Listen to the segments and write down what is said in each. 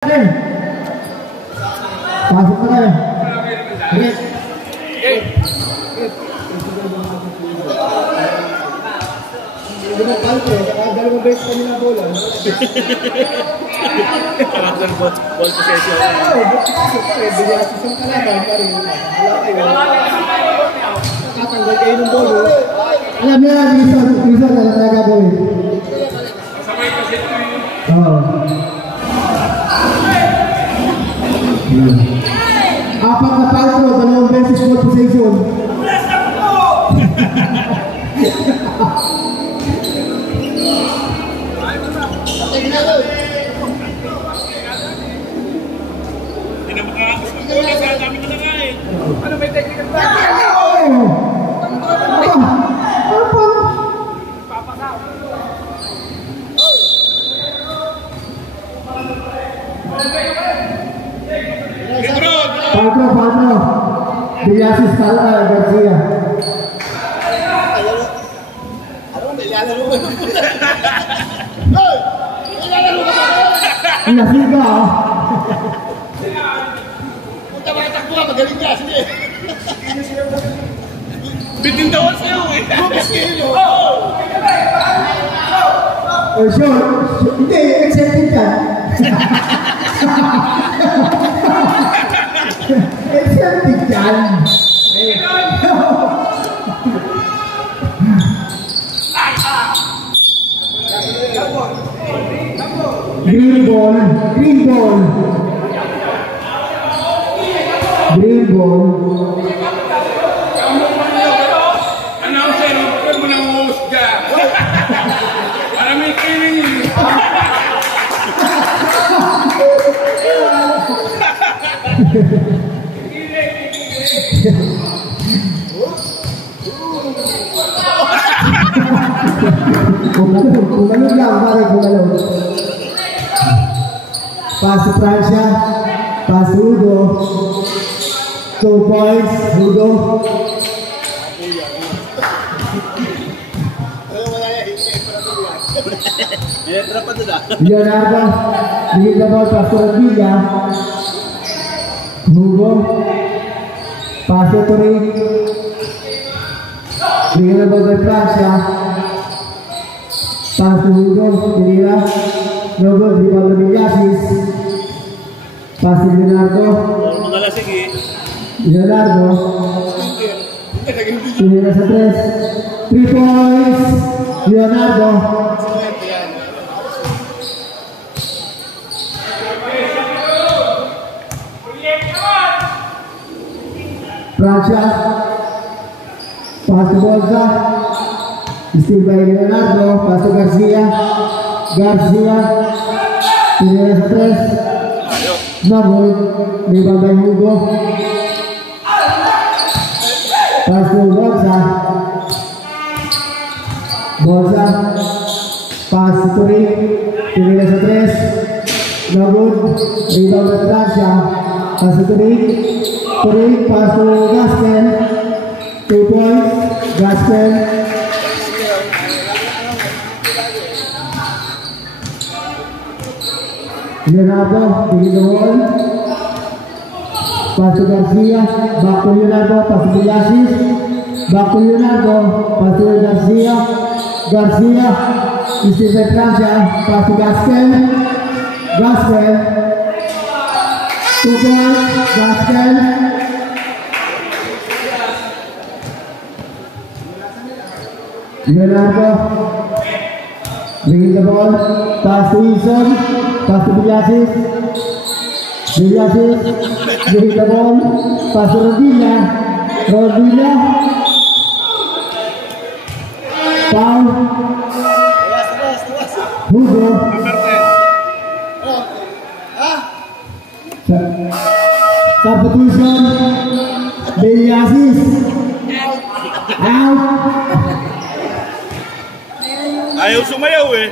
Pasok na kayo. Dalawang beses kami na bola. Ball possession. Tatanggal kayo ng ball. Alam niya lang, Rizal na lang nagagawin. Apat na palco, dalawang beses ball possession. Ano may technical ba? Palco. Diasis Garcia. Nasiga. Punta ba takbo ka, magaling ka, sige. Bitintawan sa'yo eh. Sure. Hindi, accepted ka. Accepted ka. Green ball. Announcer, huwag mo nang umusga. Para may kiling. Kumalog lang, pare, kumalog. Pass to Francia. Pass to Hugo. 2 points, Hugo. Leonardo. Bigyan na ball, pass to Rodilla. Hugo. Pass to Turin. Bigyan na ball by Francia. Pass to Hugo. Tinira. No good, rebound to Diasis. Pass to Leonardo. Tinira sa 3. 3 points. Leonardo. Francia. Pass to Bolsa. Still by Leonardo. Pass to Garcia. Tinira sa 3. No good. Rebound by Hugo. Pass to Bolsa. Pass to Turin. Tinira sa 3. No good. Rebound by Francia. Pass to Turin. Pass to Gaspen. 2 points. Gaspen. Leonardo, begin the ball. Pass to Garcia. Back to Leonardo. Pass to Diasis. Back to Leonardo. Pass to Garcia. Still by Francia. Pass to Gaspen. 2 points. Gaspen. Leonardo. Bringing the ball. Pass to Wilson. Pass to Diasis. Bringing the ball. Pass to Rodilla. Foul. Hugo. Substitution. Diasis. Out. Ayaw sumayaw eh.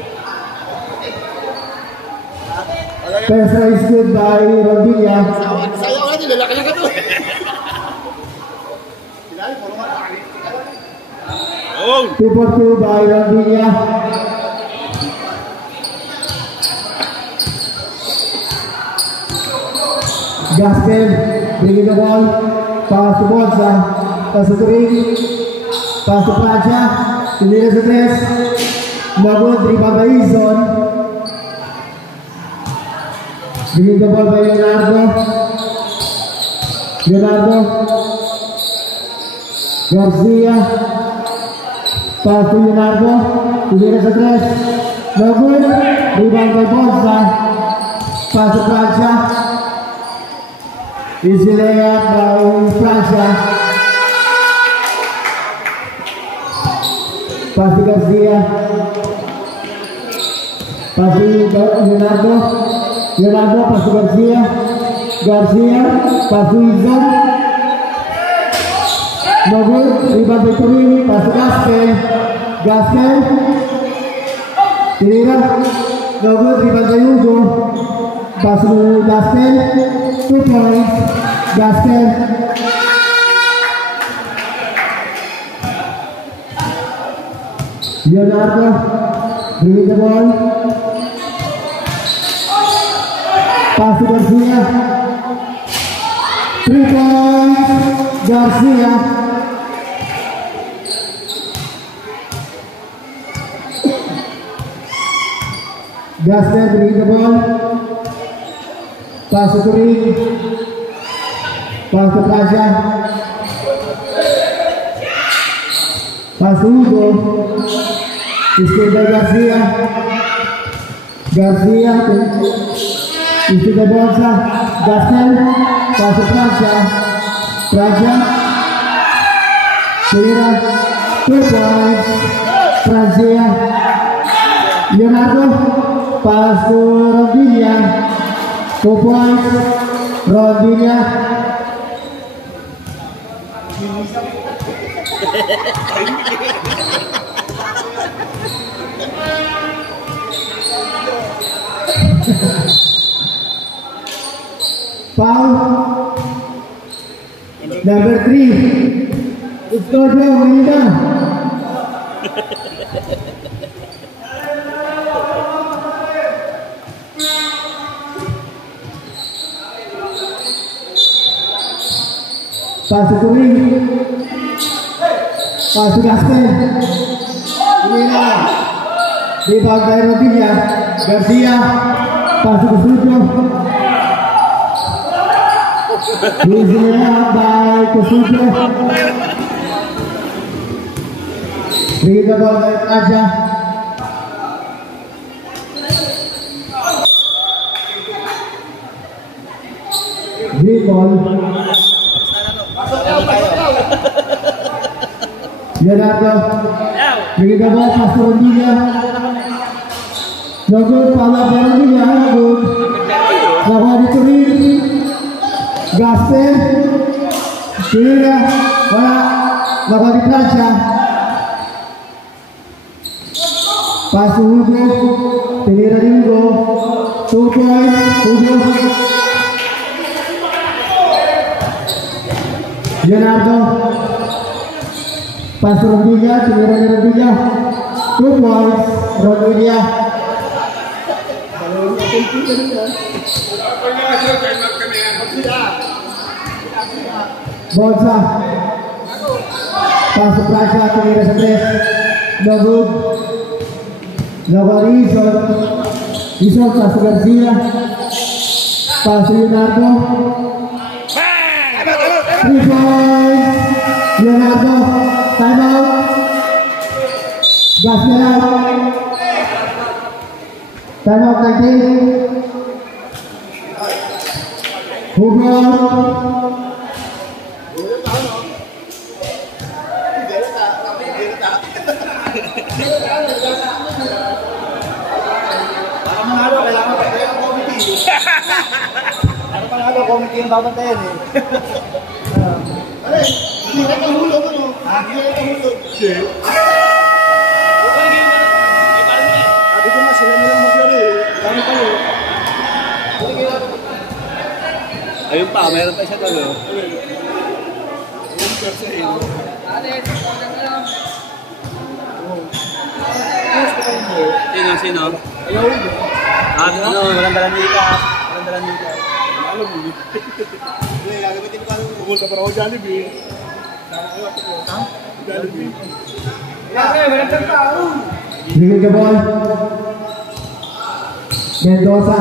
Pesa is good by Rodilla. Sayaw ka din, lalaki ka to. 2 for 2 by Rodilla. Gasken, bringing the ball, pass to Bonsa, pass to Turing, pass to Praja, tinira sa tres, Magod, rebound by Izon, bringing the ball by Leonardo, Garcia, pass to Leonardo, tinira sa tres, Magod, rebound by Bonsa, pass to Praja, easy layup by Praja. Pass to Garcia. Pass to Leonardo. Pass to Garcia. Pass to Izon. No good. Rebound by Turing. Pass to Gasken. Tinira. No good. Rebound by Hugo. Pass to Gasken. 2 points. Gasken. Leonardo, bringing the ball. Pass to Garcia. 3 points. Garcia. Gasken, bringing the ball. Pass to Turing. Pass to Praja. Pass to Hugo. Istri by Garcia. Istri by Bonsa. Gasken. Pass to Praja. Tinira. 2 points. Praja. Leonardo. Pass to Rondilla. 2 points. Rondilla. Foul number 3. It's not wrong, pass to Turing. Pass to Gasken. Rebound by Rondilla. Garcia. Pass to Kusujo. Easy by Kusujo. Bring the ball by Praja. Green ball. Leonardo, bring the ball pass to Rondilla. No good, Pala Rondilla, no good. Nakuha di Turing. Gasken. Tinira. Wala. Nakuha di Praja. Pass to Hugo. Tinira di Hugo. 2 points. Hugo. Leonardo. Pass to Rondilla. Tinira di Rondilla. 2 points. Rondilla. Bonsa. Pass to Praja. Tinira sa tres. No good. Izon pass to Garcia. Pass to Leonardo. 3 points. Leonardo. Time out. Gasken out. Time out 19. Hugo. Komite yung babantayan eh. Hindi ka kahulog ano? Hindi ka kahulog. Sabi ko nga sila nilang maglaro eh. Kami kayo. Ayun pa, mayroon pa isa tayo. Sino? Ano? Walang dalang nita. alam mo. Hindi, gagamitin ko alam mo. Pumunta para ako Jollibee. Jollibee. Walang tao. Bigay ka ball. Mendoza.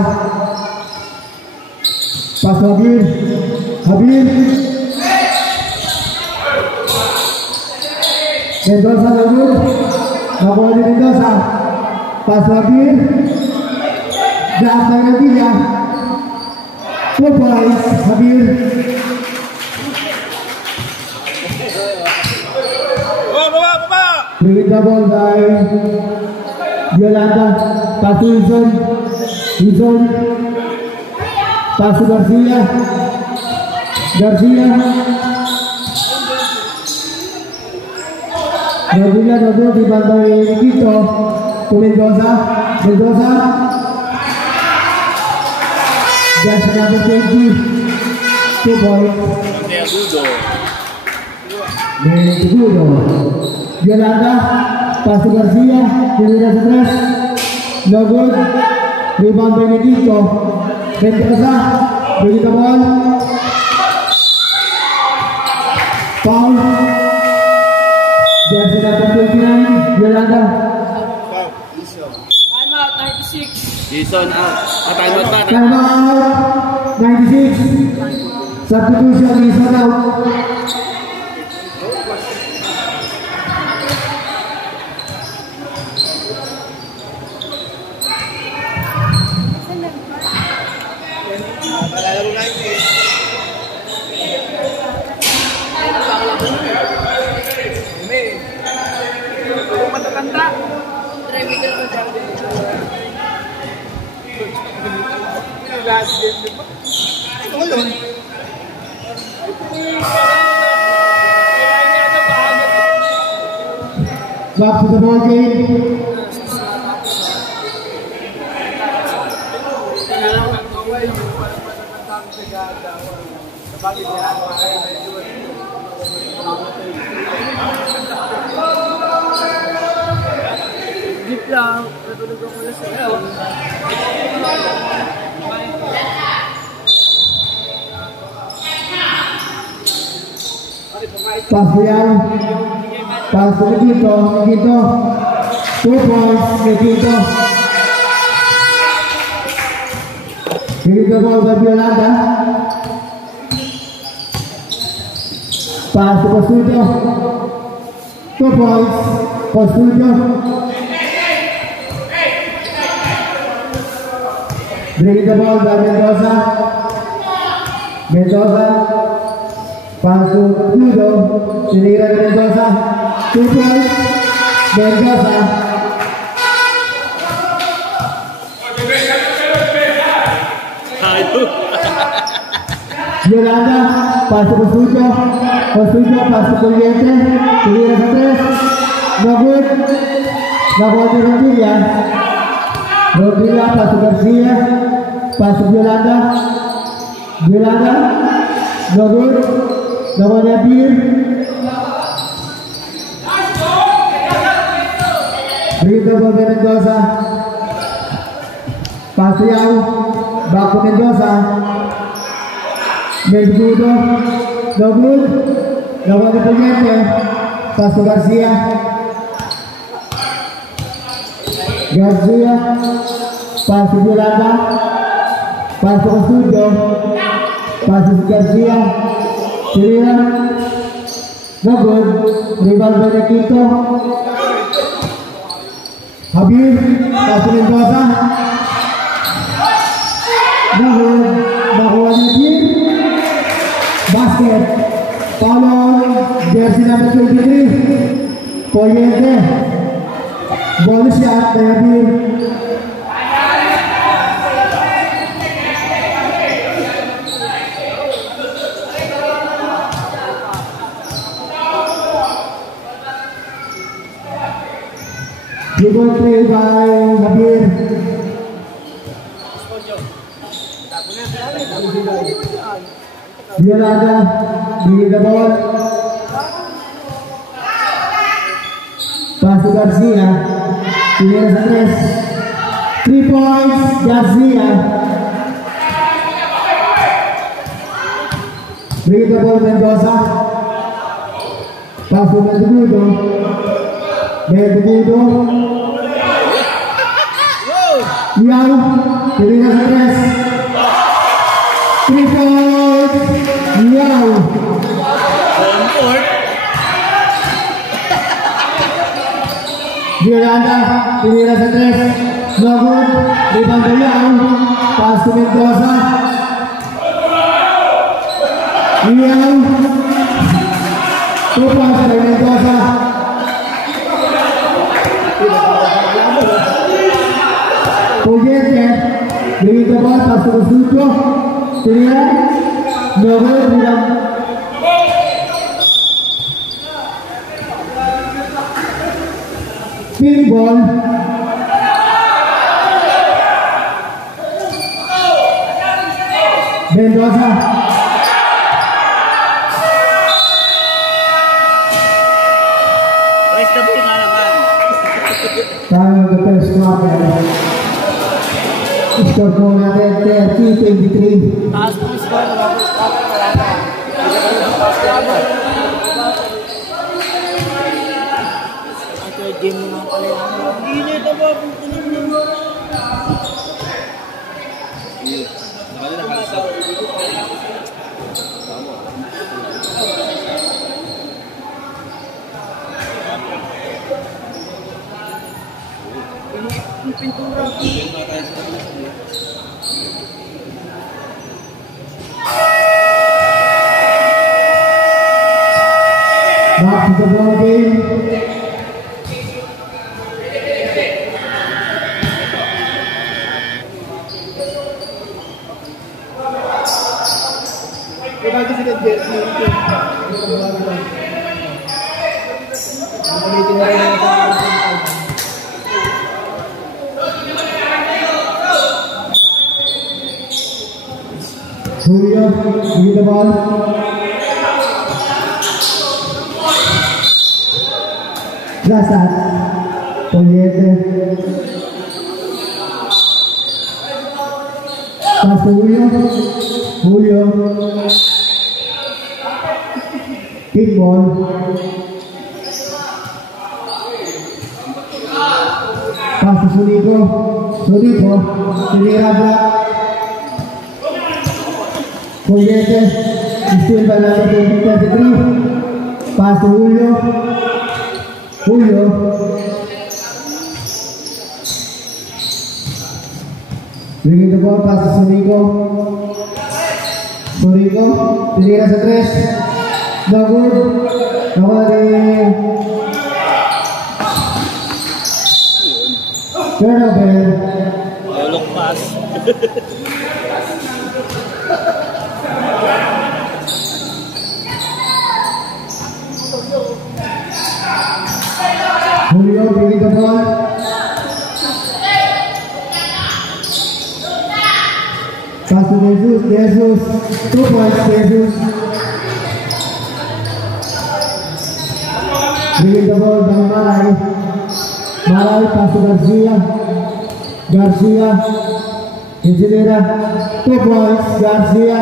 Pas Habir. Habir. Mendoza lagi. Nakuha ni Mendoza. Pas Habir. Jangan lagi ya. 2 points. Habir. Bigay ka ball by Yolanda. Pas Wilson. Wilson. Pas Garcia. Garcia. Garcia dulu dibantai Nikito. Mendoza. Mendoza. Just number 20. 2 points. Megudo. Yolanda. Pas Garcia. Pilihan stres. No good. Rebound by Nikito. Mendoza. Bagi the ball. Foul. Jersey number 29. Yolanda. Time out, 96. Jason out. Time out na. Time out. 96. Substitution. Jason out. Malalaro na ito eh. Kung matatanda. Tremical mo dyan. Last game, di ba? Ito ngayon. Back to the ball game. Deep lang. Natulog ako na sa'yo. Pas Riau. Pas Nikito. Nikito. 2 points. Nikito. Nikito ball by Yolanda. Pas Postudio. 2 points. Postudio. Bring the ball by Mendoza. Mendoza. Pas Postudio. Sinira Mendoza. 2 points. Mendoza. Ayo. Yolanda, paso Postudio, paso Puliente, Sinira sa 3, no good, nakuha ni Rodilla, Rodilla, paso Garcia, paso Yolanda, Yolanda, no good, nakuha ni Abir, Rito por Mendoza, paso Yao, back to Mendoza, Megudo, no good, nakuha ni Puliente, paso Garcia, Garcia, paso Yolanda, paso Postudio, paso Garcia, Sinira, no good, rebound by Nikito, Habir, paso Mendoza, no good, nakuha ni Habir, basket, foul, jersey number 23, Puliente, bonus shot by Habir. Rebound play by Habir. Yolanda, bring the ball. Pass to Garcia. Sinira sa 3. 3 points, Garcia. Bring the ball Mendoza. Pass to Mendoza. Mendoza. Yang Pilihan Stres. 3 points. Yang Yolanda Pilihan Stres. No good. Rebound to Yang. Pass to Mendoza. Yang 2 points dari Mendoza. Puyente bring the ball pass to Sucho. Pilihan no good. Rebound. Pin ball. Mendoza. Time of the first quarter. Score po natin 30-23. Taas po score. Ito yung game mo mga pala. Hindi na ito ba? Pintura. Back to the ball game. Julio, give the ball. Gracias. Puyente. Pass to Julio. Julio. Kick ball. Pass to Sunico. Sunico. Sinira black. Puyente. Still by number 23. Pass to Julio. Julio. Bringing the ball pass to Sunico. Sunico. Tinira sa 3. No good. Nobody. Turnover. Look pass. Julio bringing the ball. Pass to Jesus. Jesus. 2 points. Jesus. Bringing the ball down Maray. Maray pass to Garcia. Garcia. Engineer. 2 points. Garcia.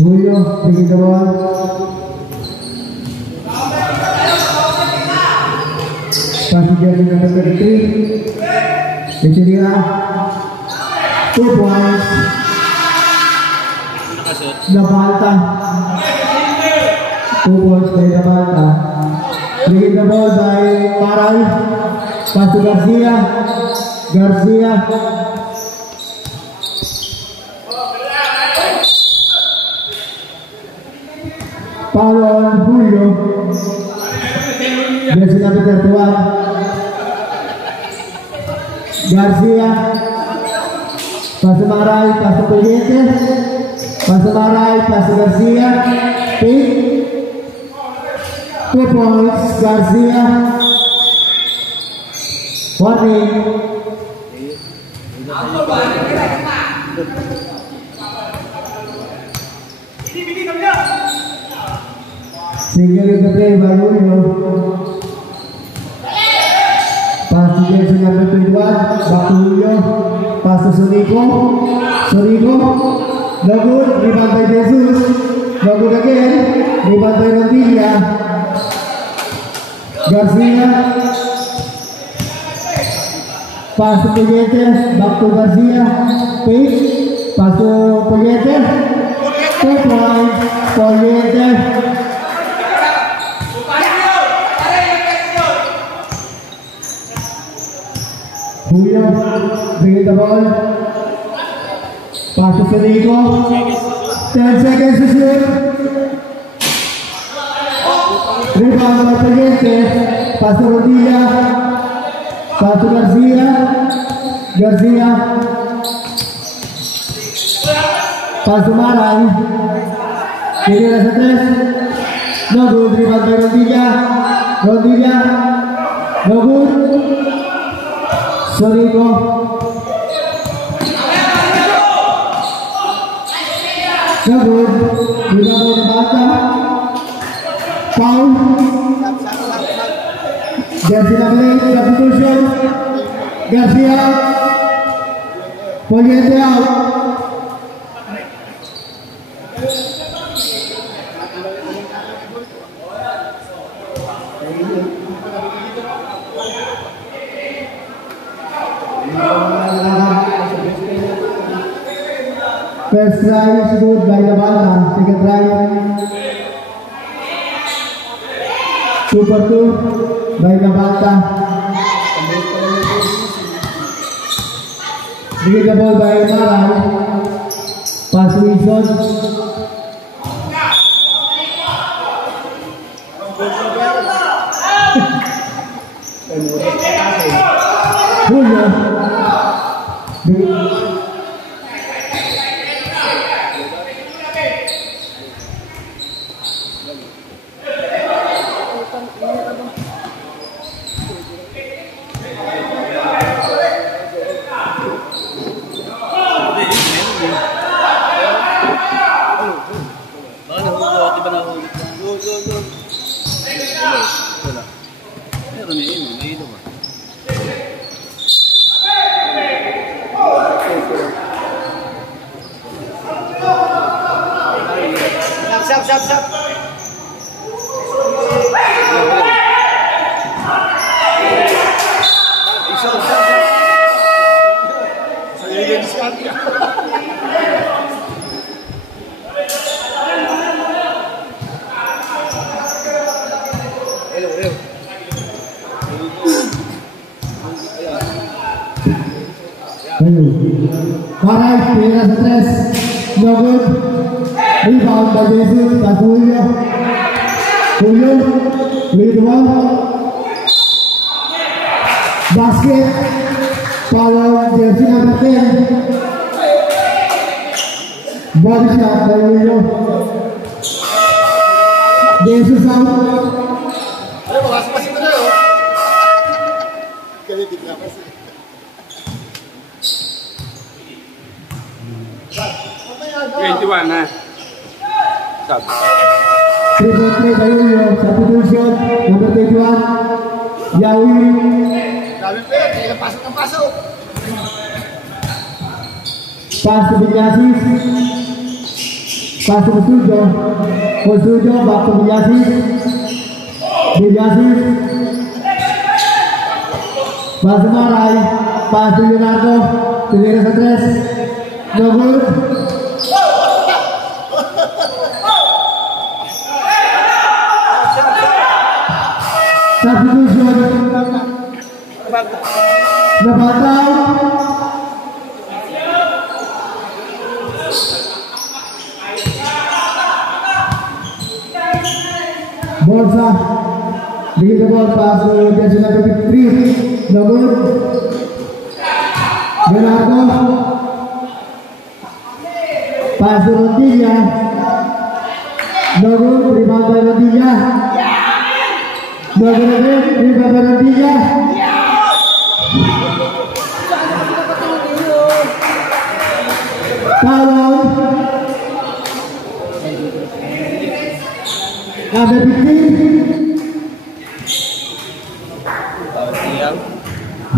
Julio bringing the ball. Pass to number 33. Engineer. 2 points. Labalta. 2 points by Labalta. Bringing the ball by Maray. Pass to Garcia. Garcia. Foul on Julio. Jersey number 31. Garcia. Pass to Maray. Pass to Puyente. Pass to Maray. Pass to Garcia. Pick. 2 points. Garcia. Warning. Single in the play by Julio. Pass to Jersey number 21. Back to Julio. pass to Surico. Surico, no good. Rebound by Jesus. No good again. Rebound by Rodilla. Garcia. Pass to Poyete. Back to Garcia. Page. Pass to Poyete. 2 points. Poyete. Julio, bring the ball. Pass to Federico. 10 seconds to shoot. Rebound by Poyete. Pass to Rodilla. Pass to Garcia. Garcia. Pass to Maran. Ini ada 3. No good. Rebound by Rodilla. Rodilla. No good. Surico. No good. Rebound by Bata. Foul. Garcia balik. Substitution. Garcia. Poyete out. First try is good by Nabata. Second try 2 for 2 by Nabata. Bring the ball by Maran. Pass Wilson. Julio. Siap. Saya jadi sekali. Alright, Pira sa 3. No good. Rebound by Jesus. Pass to Julio. Julio. With the ball. Basket. Foul jersey number 10. Body shot by Julio. Jesus out. Ayo, masih benar loh. Kali 3 21 na. Sabi. 3-3 by Julio. Substitution number 21. Yawi. Dami pa yan, pasok. Pass to Villasis. Pass to Osujo. Osujo back to Villasis. Villasis. Pass to Maray. Pass to Leonardo. Pira sa 3. No good. Substitution. Nabataw. Bolsa. Bring the ball pass to jersey number 53. No good. Leonardo. Pass to Rodilla. No good. Rebound by Rodilla. No good again. Rebound by Rodilla. Foul out. Number 15.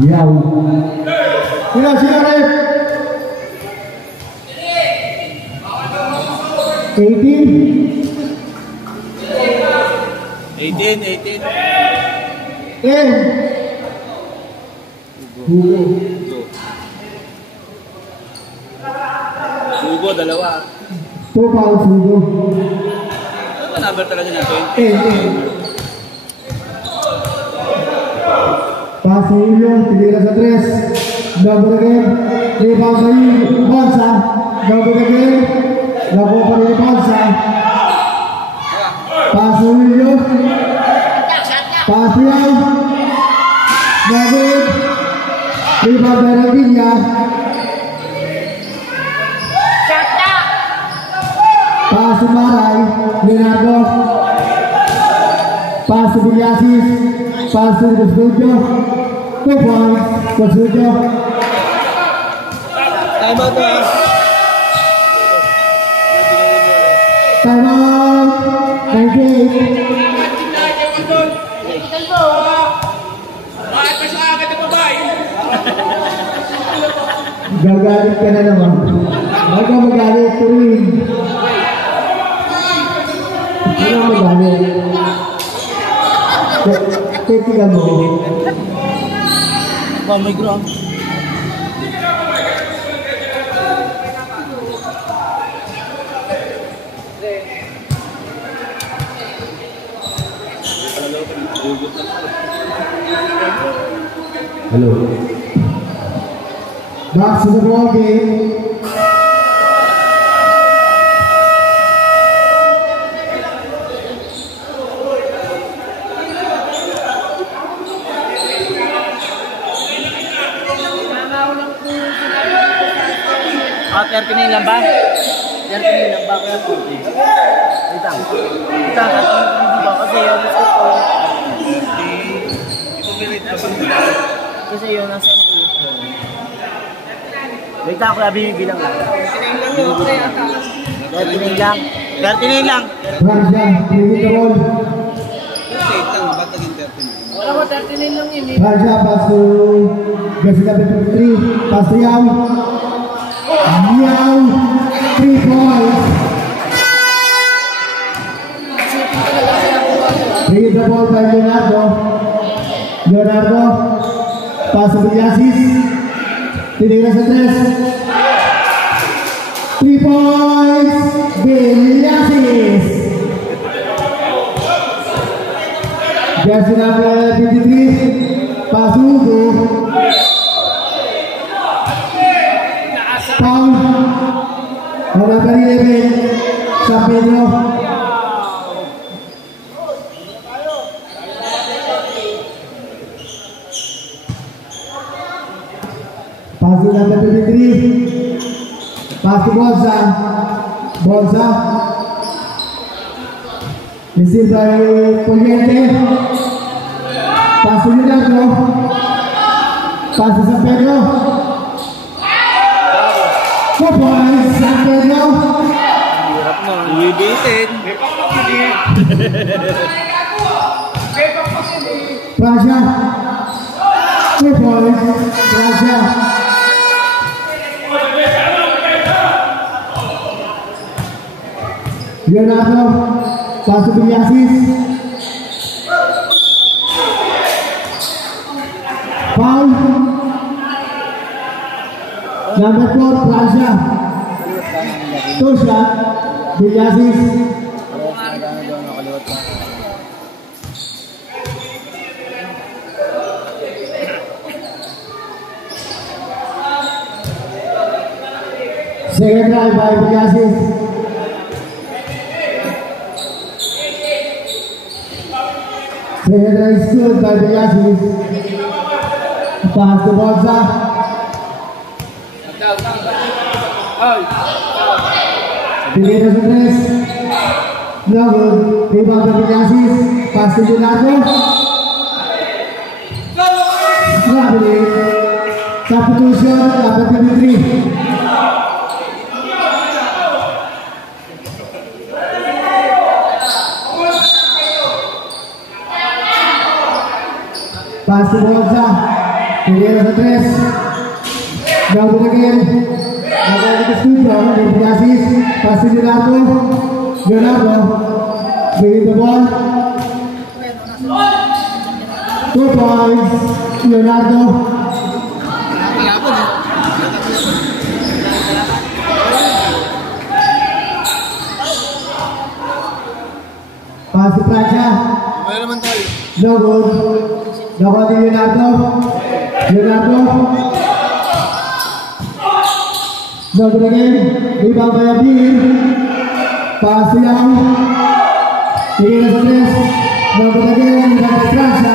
Yaw. Sila, ref. 18. 18. 10. Hugo. Hugo, dalawa. 2 fouls, Hugo. Ano number talaga natin? 10. Pass to Julio, tinilas sa 3. Double again. Rebound sa Bonsa. Double again. Labo pa rin Bonsa. Pass to Julio. Pass to Young. Double. Rebound by Ravinia. Pass to Maray. Leonardo. Pass to Vilyasis. Pass to Studio. 2 points for Studio. Time out na. Time out. 98. Bakit pa siya agad ang babae? Gagalit ka na naman. Huwag ka magalit, Turing. Huwag ka magalit. Titigan mo. Ba, may ground. Hello. Back to the ball game. Ah, 39 lang ba? 39 lang ba? Kaya 40. Wait lang. Wait lang. Hindi ba? Kasi yung gusto ko. Kasi yun, nasa ano ko. Wait lang, kuya, bibilang lang. 39 lang. 39 lang. Raja, bring the ball. Wala mo, 39 lang yun eh. Raja, pass to Jessica 53. Pass to Yao. Yao, 3 points. Bring the ball by Leonardo. Leonardo, pass to Vilyasis. Tinilas sa 3. 3 points. Vilyasis. Jersey number 53. Pass to Hugo. Paul. Number 11. San Pedro. Pass to number 23. Pass to Bonsa. Bonsa. Received by Poliente. Pass to Leonardo. Pass to San Pedro. 4 points, San Pedro. Hirap mo. Uwibitin. Raja. 2 points, Raja. Leonardo. Pass to Vilyasis. Foul. Number 4, Raja. 2 shot. Vilyasis. Second drive by Vilyasis. Second drive is good by Vilyasis. Pass to Bonsa. Tinilas sa 3. No good. Rebound by Vilyasis. Pass to Leonardo. Grabe. Substitution, number 23. Pass to Bonsa. Tinilas sa 3. Now to again. Now to speed from Yasis. Pass to Leonardo. Leonardo. Bringing the ball. 2 points. Leonardo. Pass to Pracha. Ano naman tayo? No good. Nakuha din Leonardo. Leonardo. No good again. Rebound by Abir. Pass to Yang. Tingin na sa 3. No good again. Rebound by Pracha.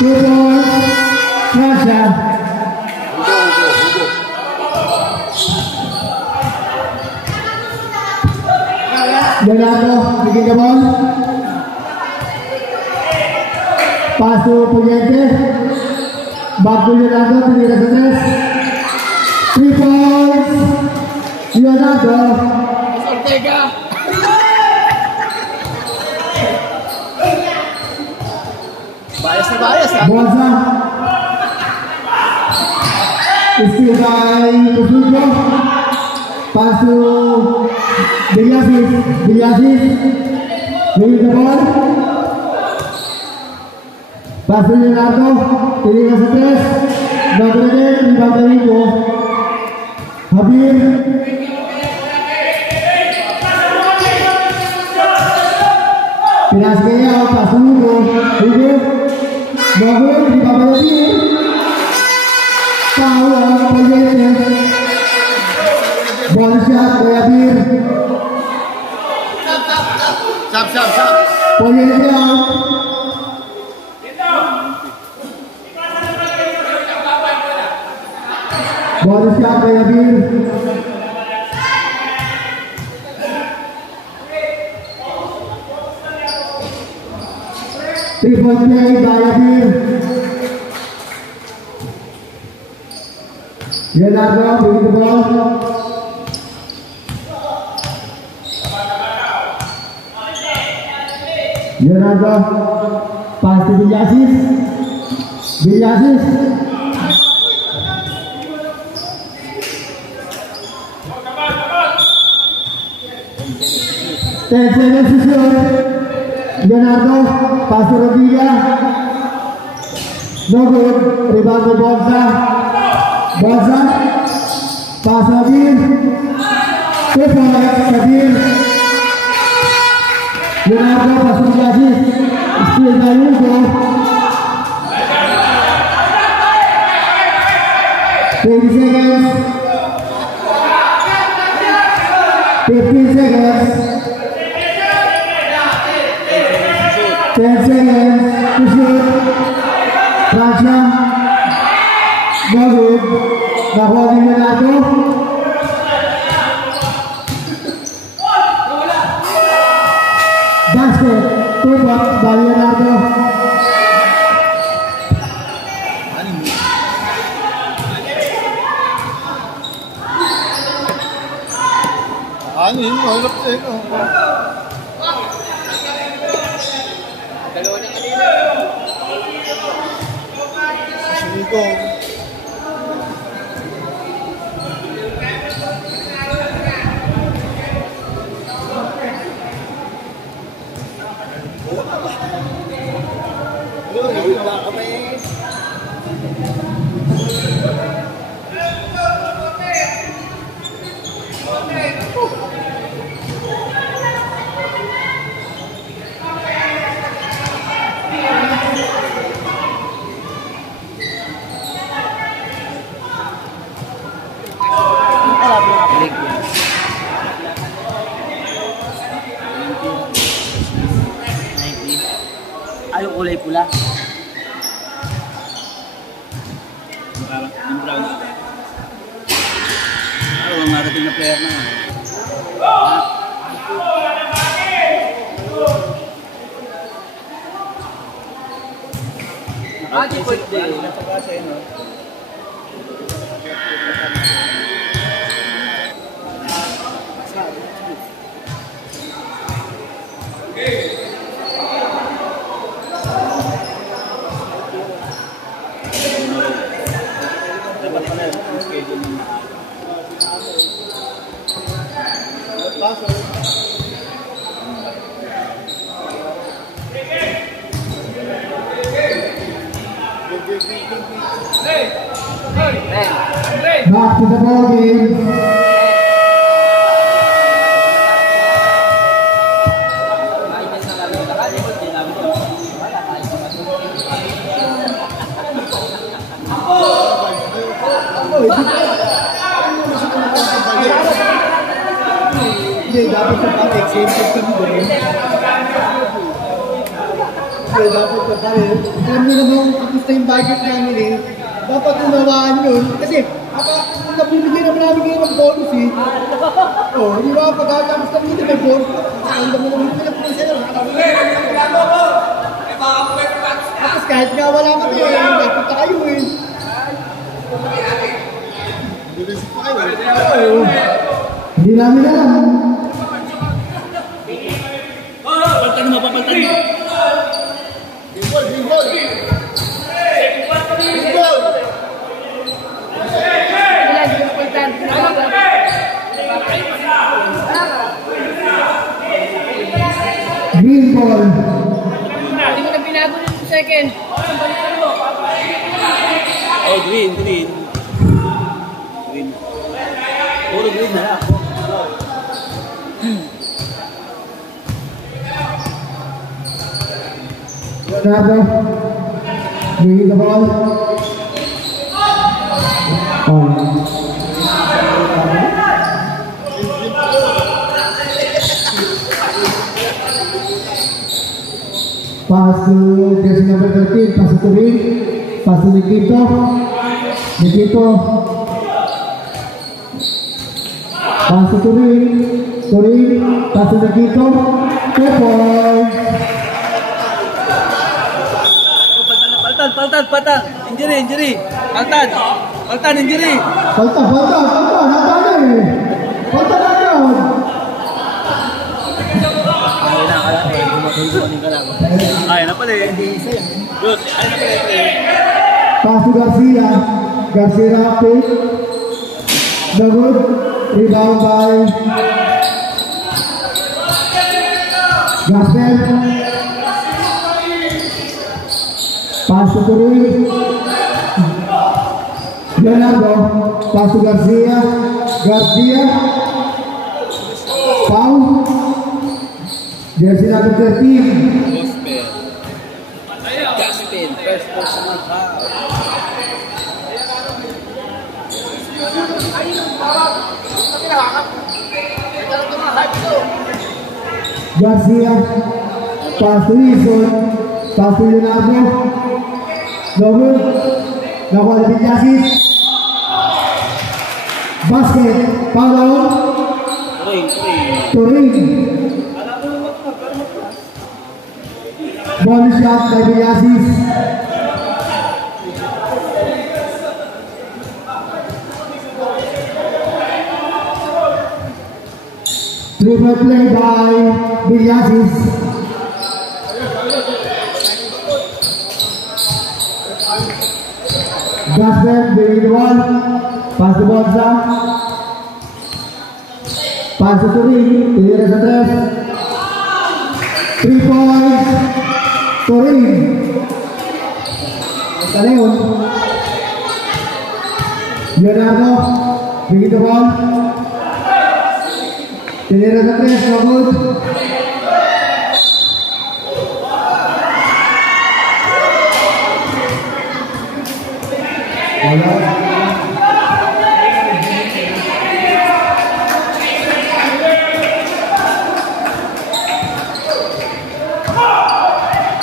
2 points. Pracha. Leonardo, taking the ball. Pass to Pugliente. Back to Leonardo, tingin na sa 3. 3 points. Leonardo. Ortega! Bias na bias ha? Bonza. Still by Kusugo. Pass to Vilyasis. Vilyasis. Bringing the ball. Pass to Leonardo. Tingin na sa 3. Number again. Rebound by Rico. Habir. Pinas kaya. Pass to Hugo. Hugo. Bagus, di bawah lagi. Tahu apa dia? Bola siap, Boyabir. Sap. Bola siap. Bola siap, Boyabir. Triple play by Abir. Leonardo bringing the ball. Leonardo pass to Vilyasis. Vilyasis. Ten seconds to shoot. Leonardo pass to Rodriguez. No good. Rebound by Bonza. Bonza. Pass to Abir. 2 points. Abir. Leonardo pass to Vilyasis. Steal by Hugo. 20 seconds. 15 seconds. 10 seconds to shoot. Pracha. No good. Nakuha din Leonardo. Basket. 2 points by Leonardo. Ano yun? Mahirap sa'yo. Sinigo. Yung kulay pula. Yung brown. Ang marating na player na. Nakakipot din. Napakasa yun, no? Dapat pala Back to the ball game. Hindi, dapat sa pati, exempted kami doon. Hindi, dapat sa pati. Alam nyo naman kung kamusta yung budget namin eh. Dapat unawaan yun. Kasi, kung nabibigyan naman namin kayo ng bonus eh. Oh, di ba? Pagkatapos kami dito may bonus. Ang dami naman nila po sa'yo. Tapos kahit nga wala kami eh, nagpunta kayo eh. Hindi namin alam. Papaltan mo, papaltan mo. Bingol, bingol! Bingol! Green ball. Hindi mo na binago yung second. Oh, green. Green. Puro green na lang. Leonardo. Bringing the ball. Pass to jersey number 13, pass to Rin, pass to Nikito, pass to Rin, pass to Nikito, 2 points. Paltan. Injury. Paltan, injury. Falta, natali. Falta na yun. Ay na pala eh. Good. Ay na pala eh. Pass to Garcia pick. No good. Rebound by Gasper. Pass to Turin. Leonardo. Pass to Garcia. Foul. Jersey number 13. Gaspin, first personal foul. Garcia, pass to Wilson, pass to Leonardo, no good, nakuha na Pinyasis, basket, foul, Turing, bonus shot by Pinyasis, triple play by Pinyasis. Gasper bringing the ball, pass the ball down, pass to Turing, Turing sa 3 points, Turing, Leon, Leonardo bringing the ball, Turing sa 3, no good.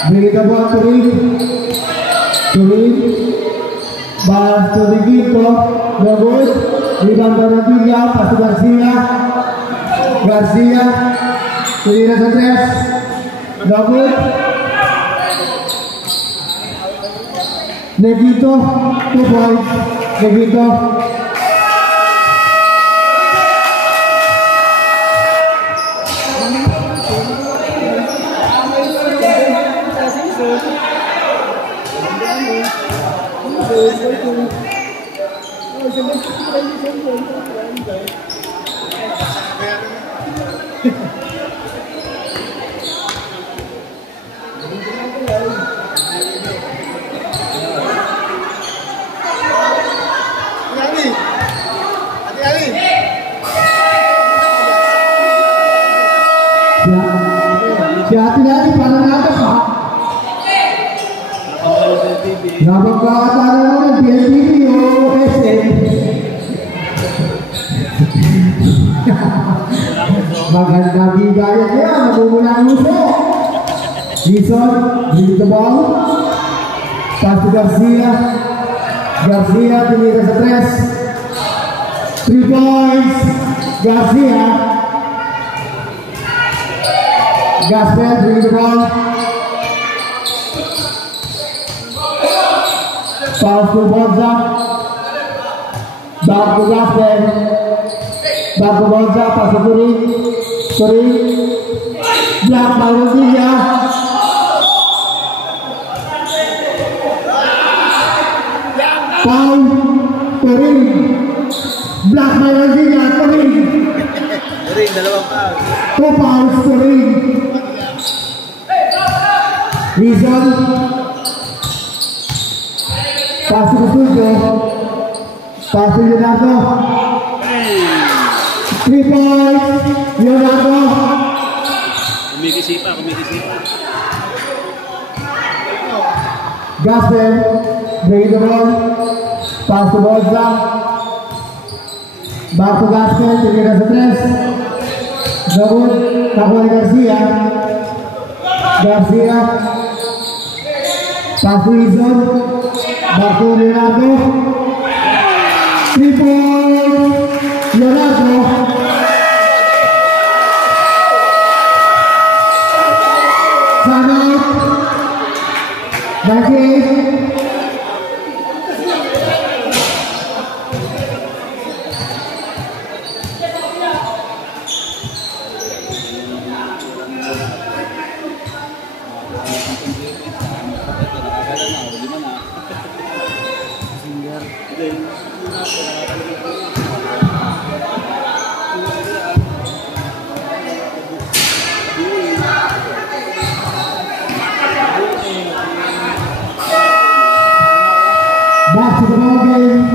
Bring the ball to Turing, ball to Nikito, no good. Rebound by Rodilla, pass to Garcia, Turing sa 3, no good. Nikito, 2 points, Nikito. Hati-hati pada naga Pak. Nama kata BNTV OSN. Makan kaki gaya dia menggunakan musuh. Jason beli the ball. Pas to Garcia. Garcia tidak stres. 3 points. Garcia. Gaspar bring the ball. Pass to Bonza. Back to Gaspar. Back to Bonza. Pass to Turing. Black by Rodriguez. Foul. Turing. Black by Rodriguez. Turing. Turing, dalawang foul. 2 fouls Turing. Rizal. Pass to Tujo. Pass to Leonardo. 3 points. Leonardo. Kumikisipa. Gaspar. Bring the ball. Pass to Bolza. Back to Gaspar. Tidak stres. Gabung. Nakuha Garcia. Pass to Rizal. Back to Leonardo. 3 points. Leonardo. Sana. Bagus. Back to the ball game.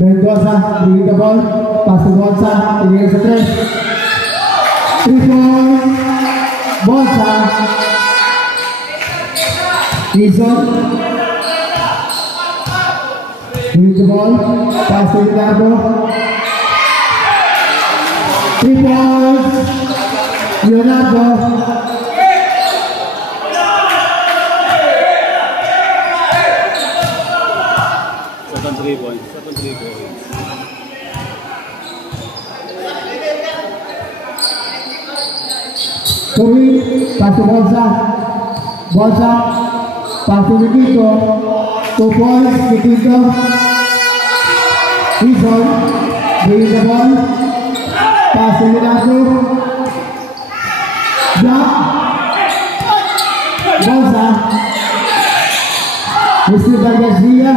Mendoza bring the ball, pass to Bonza, tidak stres. 3 points. Bonza. Rizal. Bring the ball, pass to Leonardo. 3 points. Leonardo. Second 3 points. Turi, pass to Bonza. Pass to Nikito. 2 points, Nikito. Rizal. Bring the ball. Pass to Leonardo. Bonza. Received by Garcia.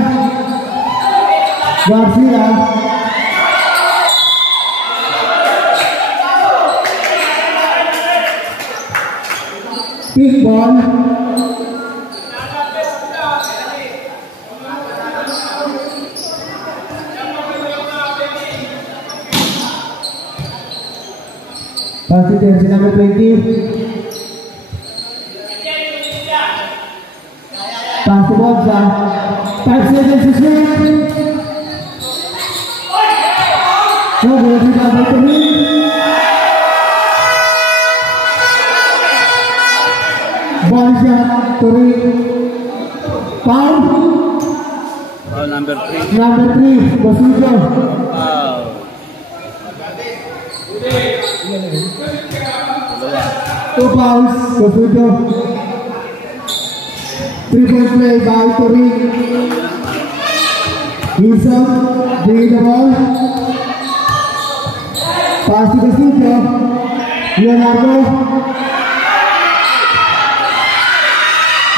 Pick ball. Pass to jersey number 20. Pass to Bonza. 5 seconds to shoot. No goal to double to me. Ball shot. Turi. Foul. Foul number 3. Number 3. Basujo. Foul. 2 fouls, Cosudo. 3-point play by Turing. Wilson, bring the ball. Pass to Cosudo. Leonardo.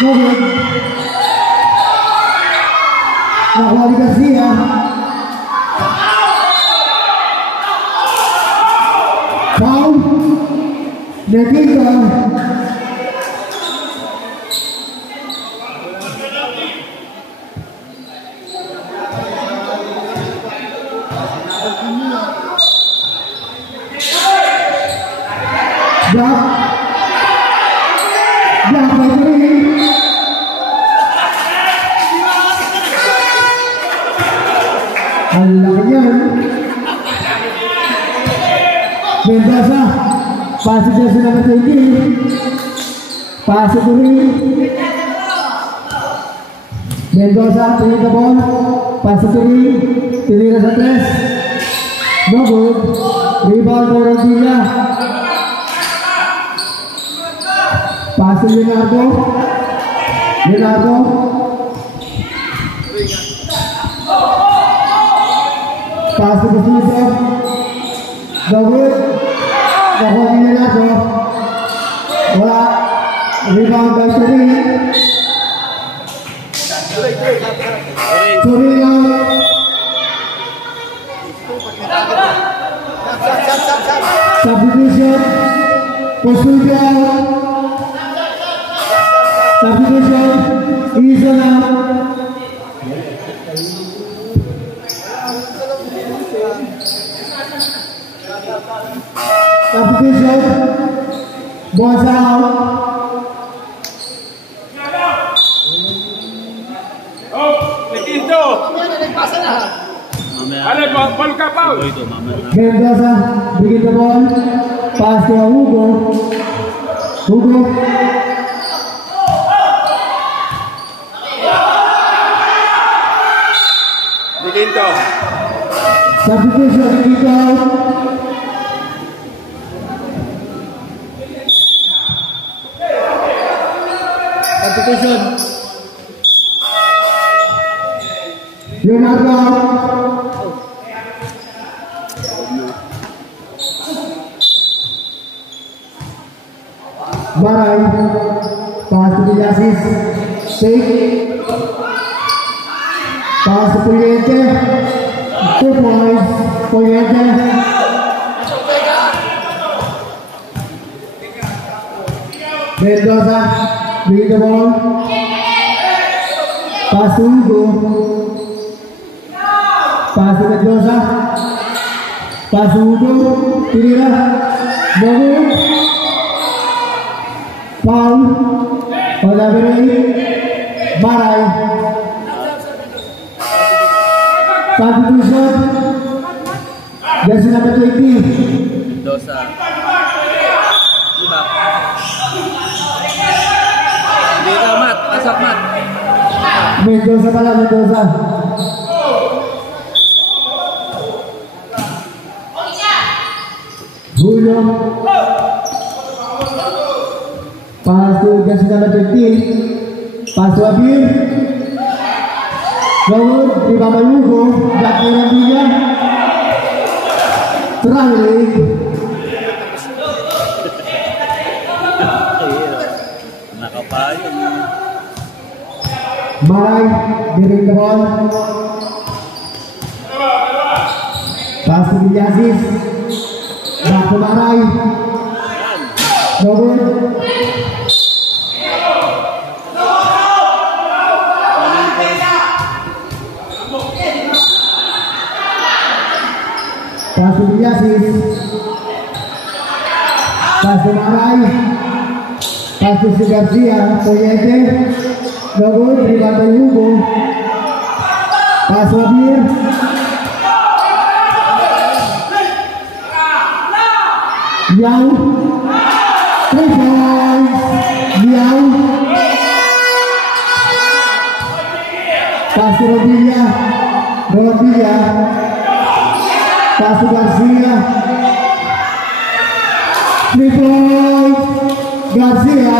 No good. Nakuha ni Garcia. Foul. Nekita. Block by Turing. Ang laki niyan. Mendoza, pass to jersey number 20. Pass to Turing. Mendoza, taking the ball. Pass to Turing. Tinira sa 3. No good. Rebound by Rodilla. Pass to Leonardo. Leonardo. Pass to Cosudo. No good. Nakuha ni Leonardo. Wala. Rebound by Turing. Turing out. Substitution. Cosudo out. Substitution. Eason out. Substitution. Boys out. Oh, Nekito. Ano, ball ka pa? Mendoza, begin the ball. Pass to Hugo. Hugo. Nekito. Substitution, Nekito out. Substitution. Leonardo out. Maray. Pass to Villasis. Take. Pass to Puliente. 2 points. Puliente. Mendoza. Bring the ball. Pass to Hugo. Pass to Mendoza. Pass to Hugo. Tinira. No good. Foul. Olavery. Maray. Substitution. Jersey number 20. Mendoza. Lima. Dito, Mat. Pasok, Mat. Mendoza pala, Mendoza. Julio. Pass to jersey number 15. Pass to Abir. Lalu di bawah Hugo, belakang dia. Terakhir. Nakapayang. Maray, bring the ball. Pass to Villasis. Back to Maray. No good. Pass to Villasis. Pass to Maray. Pass to Garcia. Puliente. No good. Rebound by Hugo. Pass to Abir. Liao. 3 points. Liao. Pass to Rodilla. Rodilla. Pass to Garcia. 3 points. Garcia.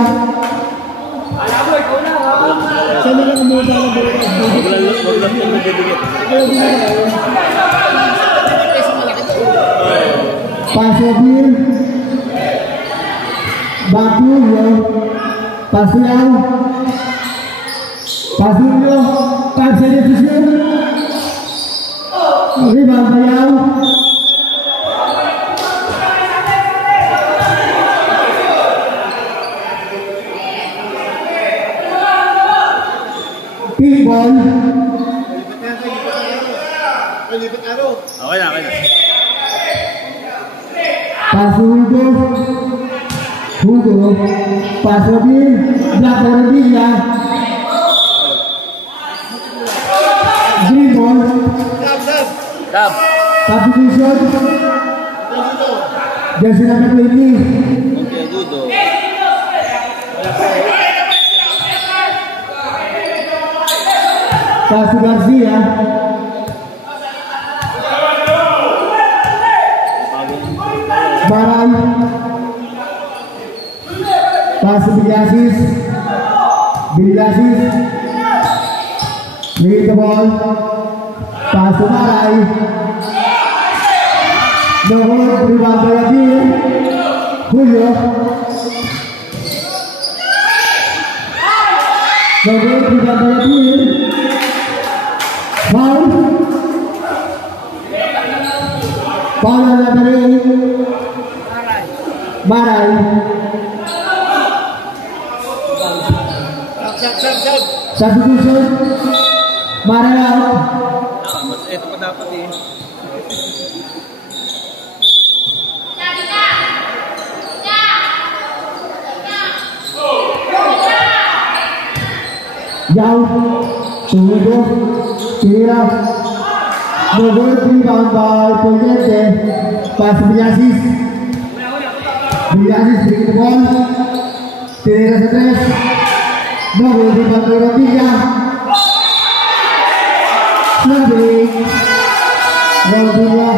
Siya na lang kumuha ng buhay. Wag lang yung nagdidikit. Pasovil. Batulio. Pasiao. Pasulio. 5 seconds to shoot. Rebound Pasiao. Pink ball. Lipat araw. Okay na, okay na. Paso Hugo. Paso Bill. Black Rodilla. Green ball. Tab. Substitution. Jersey number 20. Okay, good. Oh. Paso Garcia. Baran. Paso Biliasis. Lead the ball. Paso Maray. No good. Rebound by Adil. Julio. No good. Rebound by Adil. Foul. Foul on number 8. Maray. Substitution. Maray out. Mas ito pa dapat eh. Jauh. Suhugo. Tira. No good. Rebound by Puente. Pass Biliasis. Biliasis bring the ball. Tira sa 3. No good. Rebound by Rodilla. Snubby. Rodilla.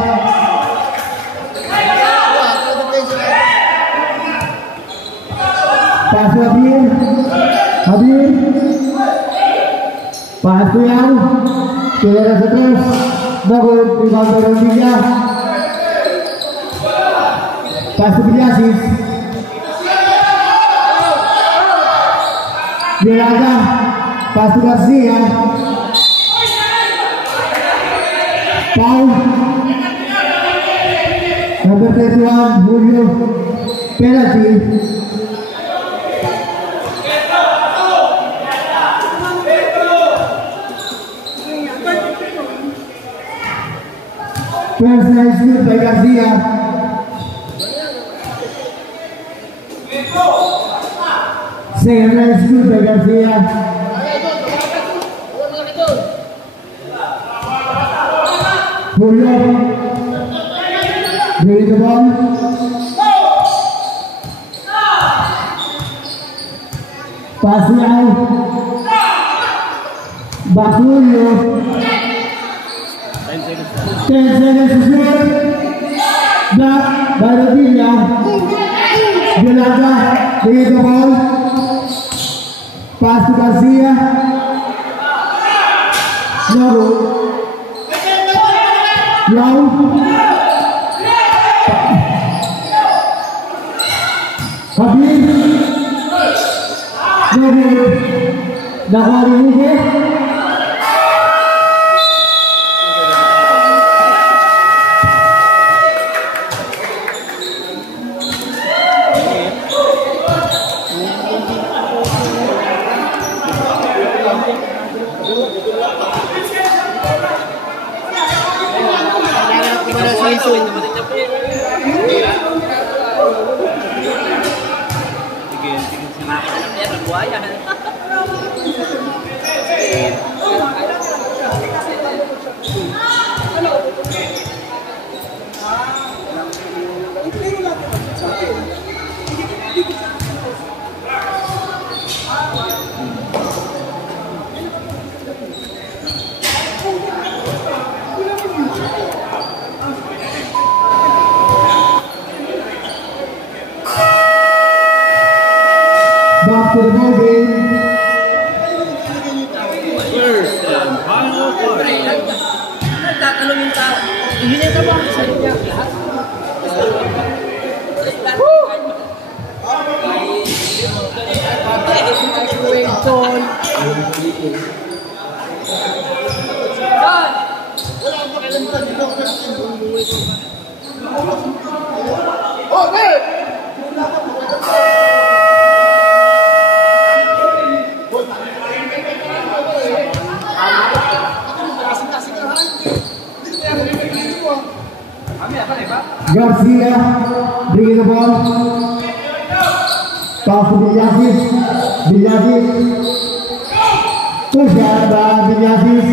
Pass to Abir. Pass to Yang. Tira sa 3. No good. Rebound by Rodilla. Pass to Biliasis. Diraga. Pass to Garcia. Foul. Number 31, Julio. Penalty. First nice shoot by Garcia. Second nice shoot by Garcia. Julio. Bring the ball. Pass it out. Batulio. 10 seconds to shoot. Black by Rodilla. Violaga. Bring the ball. Pass to Garcia. No good. Young. Habib. No good. Nakarinig. Back to the ball game. First and final quarter. Nagtatalong yung tao. Hindi niya ka ba? Sa'yo niya. Garcia, bringing the ball. Pass to Villasís. Push out by Villasís.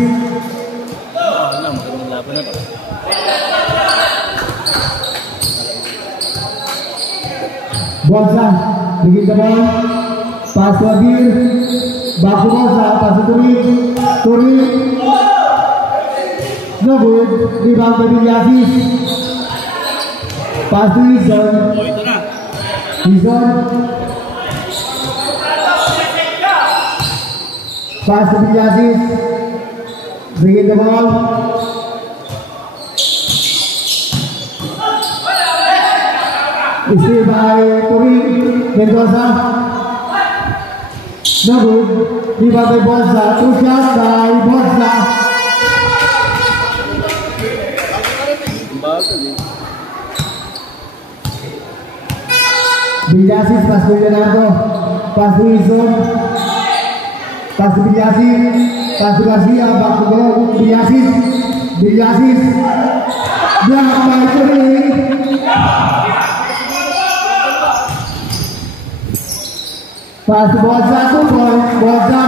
Magandang laban na to. Bolsa, bringing the ball. Pass to Adil. Back to Bolsa. Pass to Turin. No good. Rebound by Villasís. Pass to Izon. Pass to Villasís. Bring in the ball. Steal by Turin. Mendoza. No good. Rebound by Bolsa. Two shots by Bolsa. Villasís, pass to Leonardo, pass to Izon, pass to Villasís, pass to Garcia, back to goal, Villasís, block by Turin. Pass to Bolsa, 2 points, Bolsa.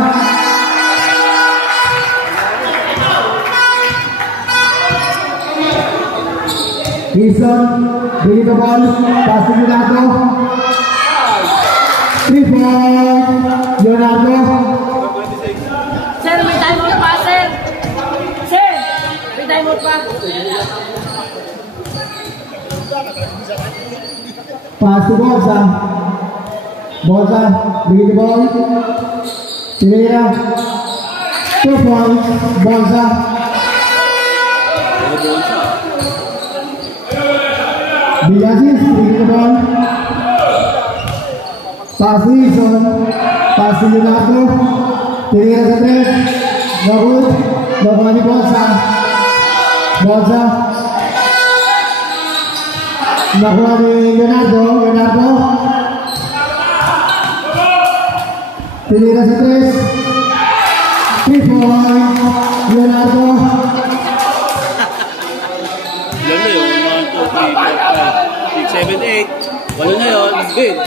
Izon, bring the ball, pass to Leonardo. 3 points, Leonardo. Sir, may time out pa, sir. Sir, may time out pa. Pass to Bolsa. Bring the ball. Pereira. 2 points, Bolsa. Villasís, bring the ball. Pass to Izon, pass to Leonardo, Pereira sa 3, no good, nakuha ni Bolsa, nakuha ni Leonardo, Pereira sa 3, 3 points, Leonardo. Ilan na yun? 1, 2, 3, 4, 5, 6, 7, 8. Walo na yun. Good.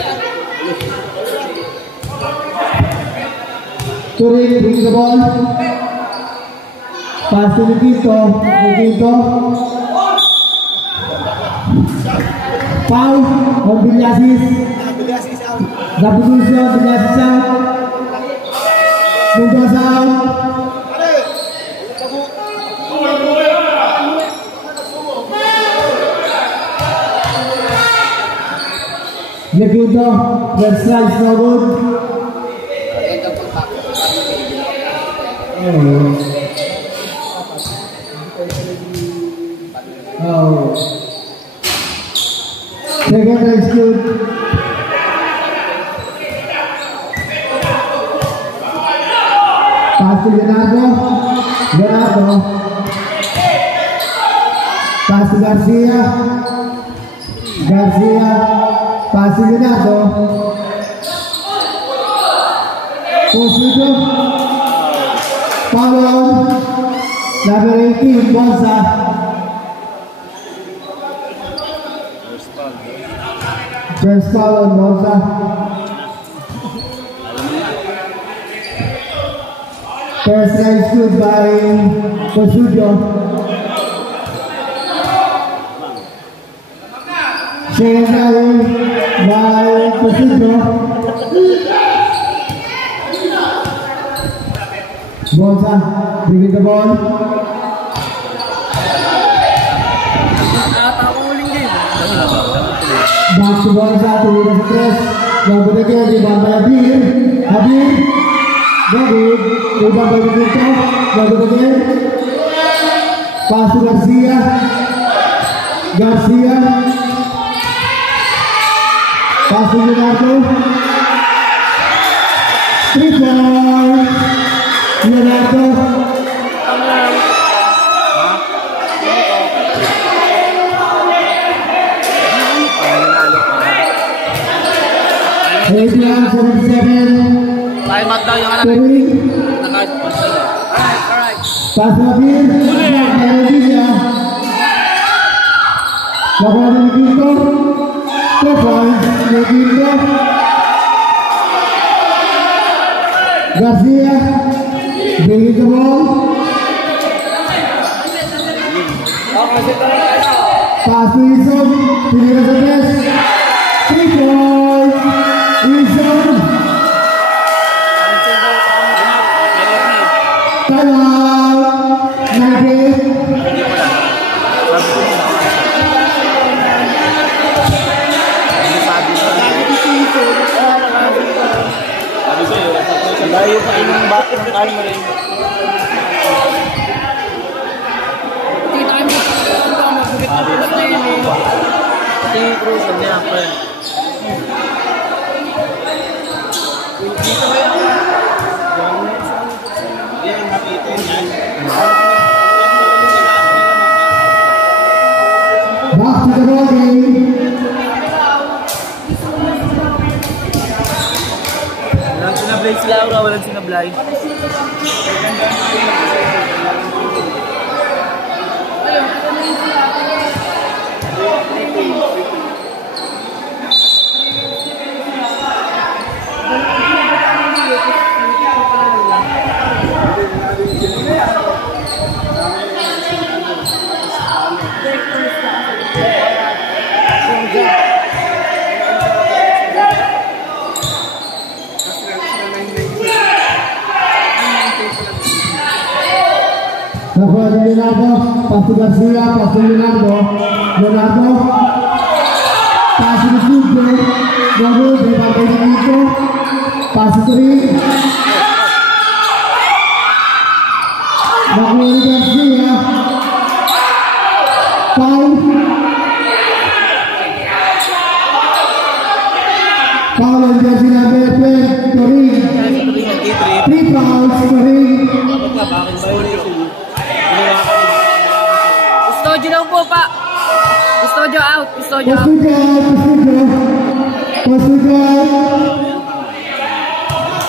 Turin, bring the ball. Pass to Nikito. Foul on Villasís. Zapusio, Villasís out. Mendoza out. Nikito, red slice no good. Oh. Second is good. Pass to Leonardo. Pass to Garcia. Pass to Leonardo. Posito. Foul on number 18, Bolsa. First foul on Bolsa. First line stood by Posito. Second line by Posito. Bolsa, bring the ball. Box to ball sa 2 minutes 3. Lago na kayo, rebound by Abir. Abir. No good. Rebound by Victor. Lago na kayo. Pass to Garcia. Garcia. Pass to Leonardo. 3 points. Leonardo. Eight lang, 77. Time out daw yung alam. Turing. Alright. Pass na Abir. Garcia. Nakuha na ni Quinto. 2 points. Ni Quinto. Garcia. Bringing the ball. Pass to Izon. Pinira sa press. 3 points. Izon. Time out. 90. Layo pa yung bakit ng time mo rin. Pati Cruz, ano yan, friend? Dito ba yan? Yan, makita yan. Back to the ball game. Walang sinablay sila, Aura. Walang sinablay. Nakuha ni Leonardo. Pass to Garcia. Pass to Leonardo. Leonardo. Pass to Quinto. No good. Rebound by Quinto. Pass to Turing. Nakuha ni Garcia. Foul. Foul on jersey number 12. Turing. 3 fouls. Turing. Custodio daw po pa. Custodio out. Custodio out. Postuga.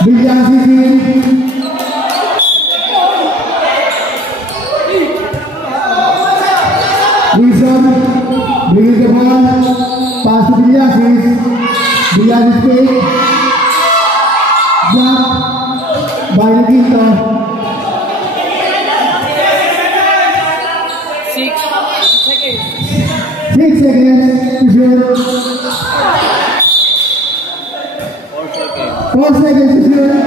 Bigyan Sisin. Wilson. Bringing the ball. Pass to Vilyasis. Vilyasis fake. Block. By Quinto. 6 seconds. 6 seconds to shoot. 4 seconds to shoot.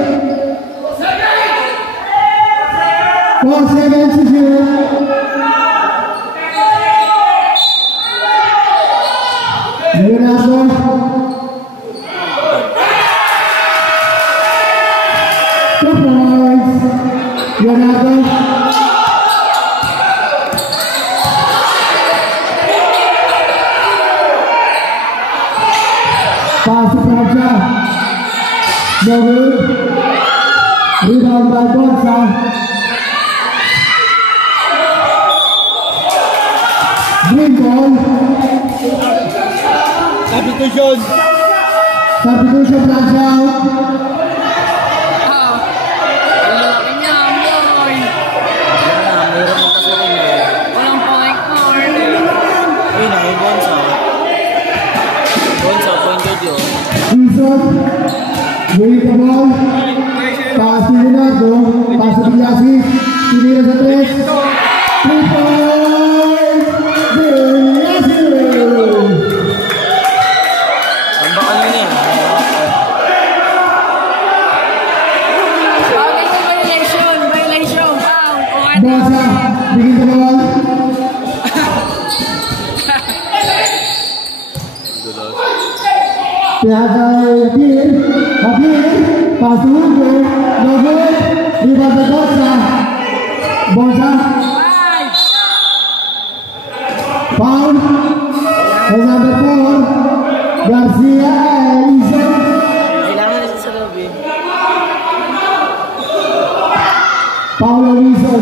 4 seconds to shoot. Leonardo. Two points. Leonardo. Pass to Praja. No good. Rebound by Bonsa. Green ball. Substitution. Substitution Praja out. Ang laki niya, boy. Walang point guard. Uy, yung Bonsa. Bonsa, point guard yun. Wilson. Winning the ball. Pass to Leonardo. Pass to Vilyasis. Tinira sa 3. 3 points. Vilyasis. Tambakan mo niya. Bakit yung violation? Violation. Foul. Bonsa. Begin the ball. Dulos. Appear, pass to Hugo, no good, rebound by Borja. Foul, and number 4, Garcia, Ison. Kailangan na siya sa loob eh. Paulo Ison.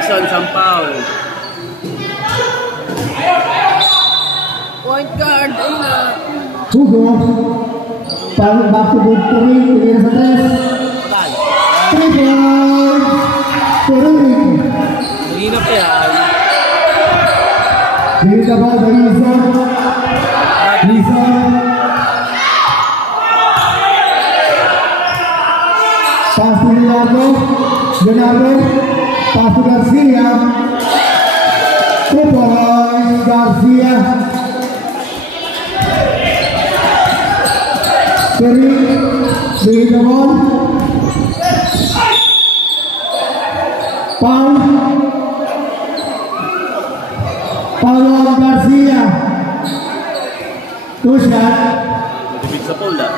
Ison, Sampaw. Point guard. Ayun na. Hugo, back to the 3, tigil sa 3. 3 points, Turing. Naginap yan. Give the ball by Ison. Pass to Leonardo, pass to Garcia. 2 points, Garcia. Curry, bring the ball. Foul on Garcia. 2 shot. Big sa pole ah.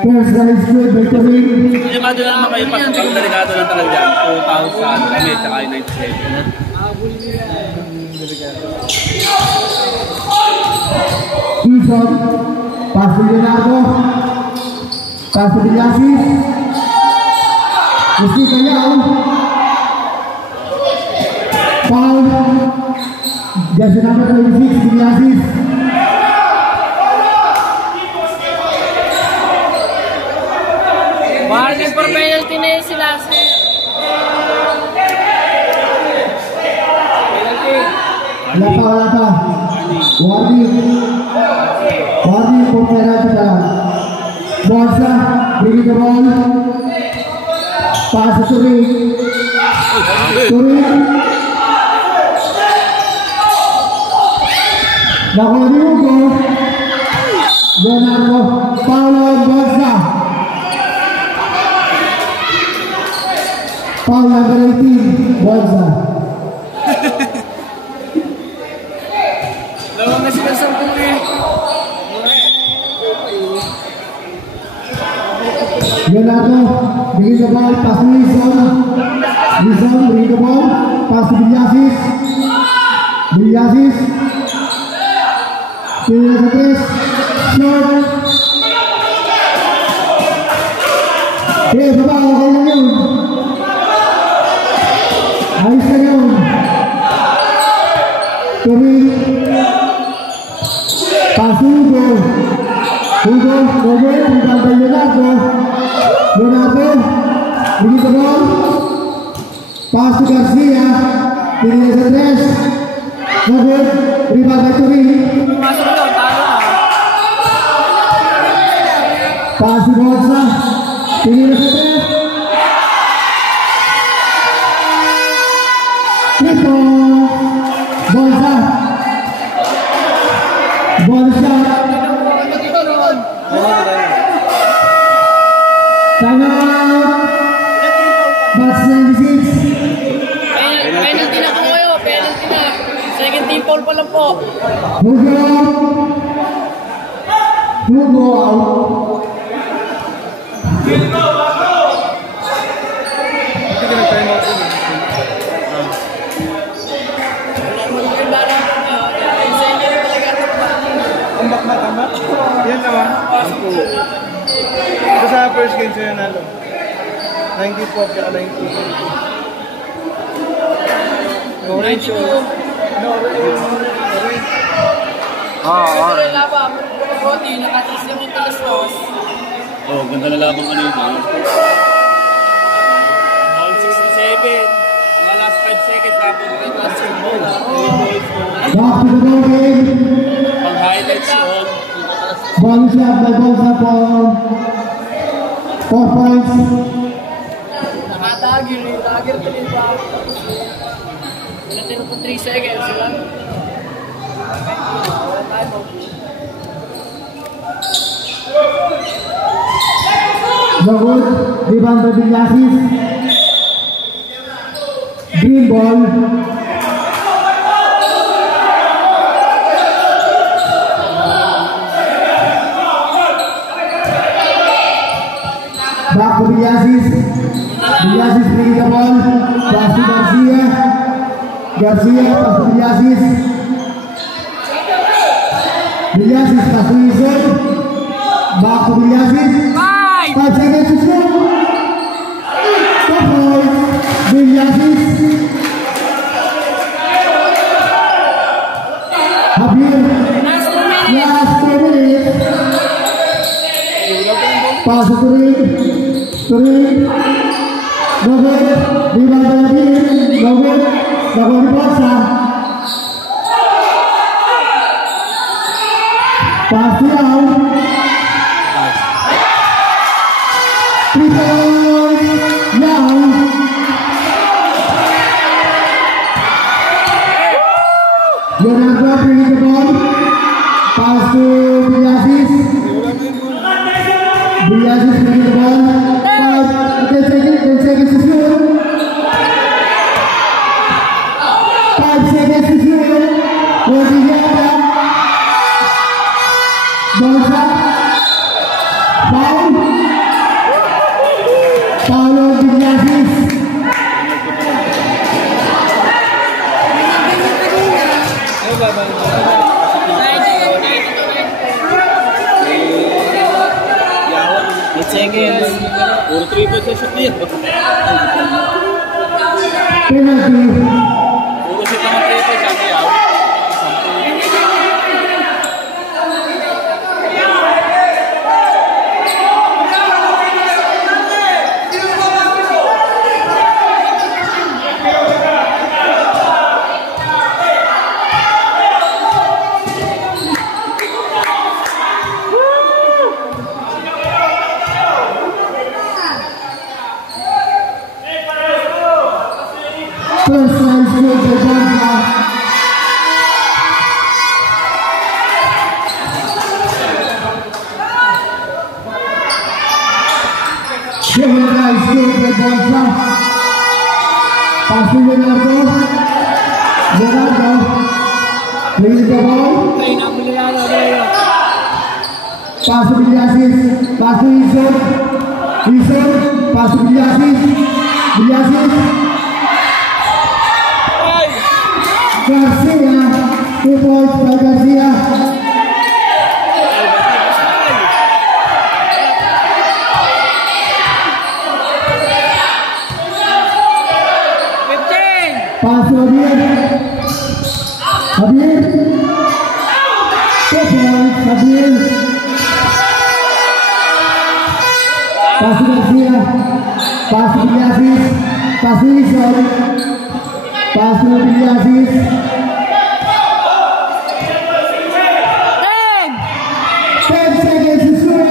First rise good by Turing. Delikado na naman kayo pag delikado lang talaga yan. 2,000 kami, tsaka yung 97. Ison, pass to Leonardo, pass to Villasis. Mesti Kayao. Foul. Jersey number 26, Villasis. Margin for penalty na yun sila. Wala pa. Warning for penalty pa lang. Borja, bring the ball. Pass to Turing. Nakuha ni Hugo. Leonardo, Paulo on Borja. Foul number 18, Borja. Lawang na sila sa puli. Leonardo, bring the ball, pass to Ison, bring the ball, pass to Villasis. Tinggal sa 3, short. Baba, okay lang yun. Ayos na yun. Turing. Pass to Hugo, Robert, rebound by Leonardo, bring the ball, pass to Garcia, tinggal sa 3, Robert, rebound by Turing, pass to Borja, tinggal sa 3, triple, Borja, timeout, match 96. Penalty na po kayo. Penalty na. Second team foul pa lang po. Hugo out. Tambak. Yan naman. Ito sa first game sa'yo nalo. 94 kaya 90. Orange. Pero labang. Brody, nakatis yung Telastos. Oh, ganda na labang kanina. All 67. Mga last 5 seconds tapos yung last ball. Back to the ball game. Pang highlights yun. Ball shot by Borja for 4 points. Nakatalo dagger eh. Dagger ka din ba? Natira po 3 seconds lang. Wala tayo. No good. Rebound by Villasís. Green ball. Back to Villasís. Villasís bring the ball. Pass to Garcia. Garcia pass to Villasís. Villasís pass to Izon. Back to Villasís. 5 seconds to shoot. Top point. Villasís. Javier. Last 2 minutes. Pass to Turing. Turing. No good. Rebound by Javier. No good. No good dipaksa. Pass to Lau. 3 points. Lau. Leonardo bringing the ball. Pass to Villasís. Villasís bringing the ball. 10 seconds to shoot. 5 seconds to shoot. Rodriguez. Ball shot. Foul. Foul on Villasís. Seconds. Puro 3 points sa shoot niya. Penalty. Puro shoot naman 3 points sa niya. First line score for Bonza. Second line score for Bonza. Pass to Leonardo. Leonardo. Bring the ball. Pass to Villasís. Pass to Izon. Izon. Pass to Villasís. Villasís. Garcia, 2 points by Garcia. Pass to Javier. Javier. 2 points, Javier. Pass to Garcia. Pass to Villasís. Pass to Izon. Pass to Villasís. 10 seconds to shoot.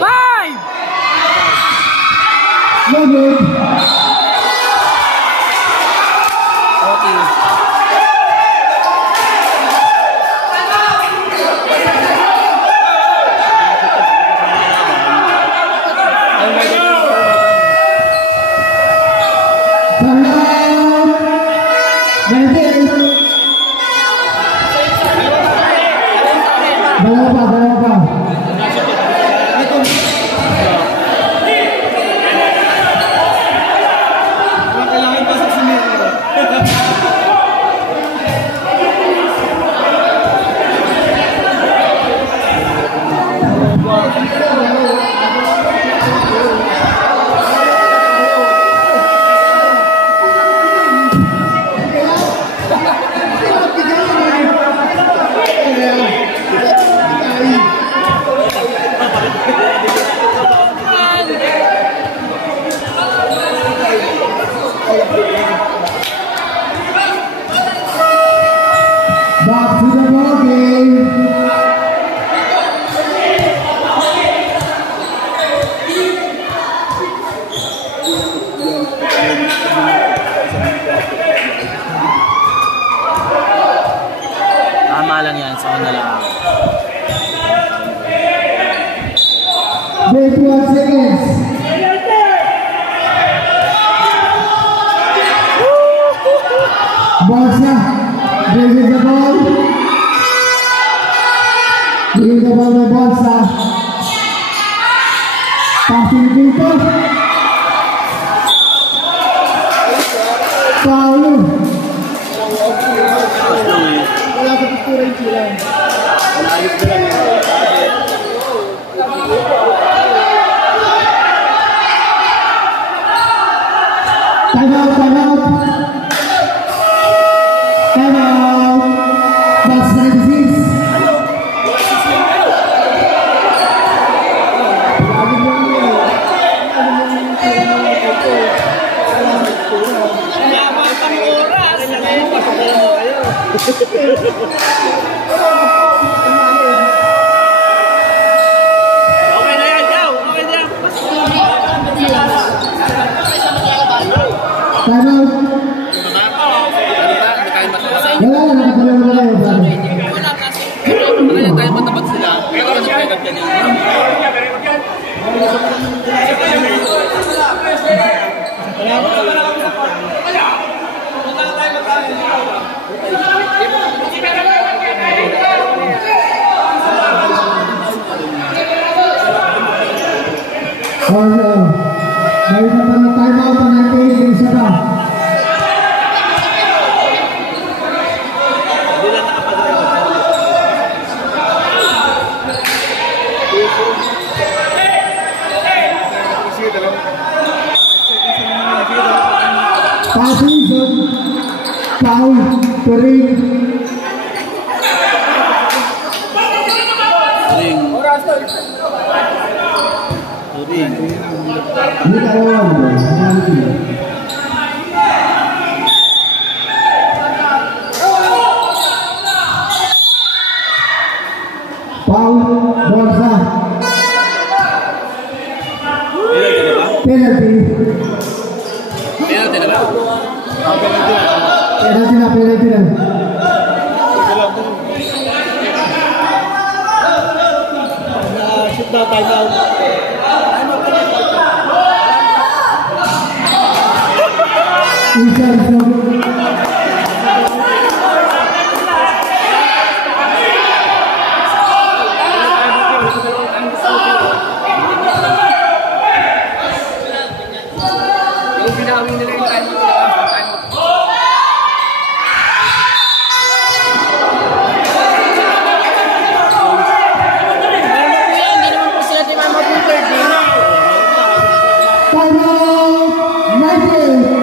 5! No good. Dalawa pa. Kailangan pasok si Miro. Back to the ball game. na lang. 21 seconds. Barca raises the ball. Bringing the ball by Barca. Passing deeper. Foul. Wala sa picture yung sila. Ayos na lang. Time out, time out. Time out. Barca disease. Okay na yan, Joe. Okay na yan. Time out. Wala na, nakatalaw na kayo. Kaya tayo matapat sila. Kaya ka nag-record kanina. May na time out na 98 isa pa. Passing zone. Foul. Turing. Foul. Barca. Penalty. Penalty na ba? Penalty na, penalty na. Shoot daw, time out. Inside zone. Yung binawi nila yung time out. Hindi naman po sila di mamabuterd eh. Time out. 90.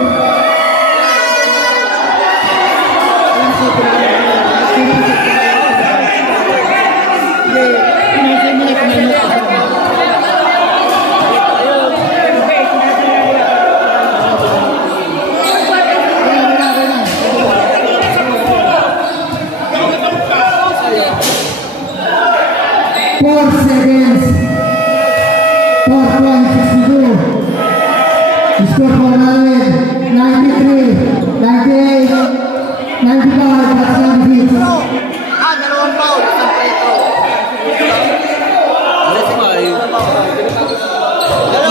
Score for Naled, 93, 98, 95, that's 96. Dalawang foul. Isang free throw. That's why.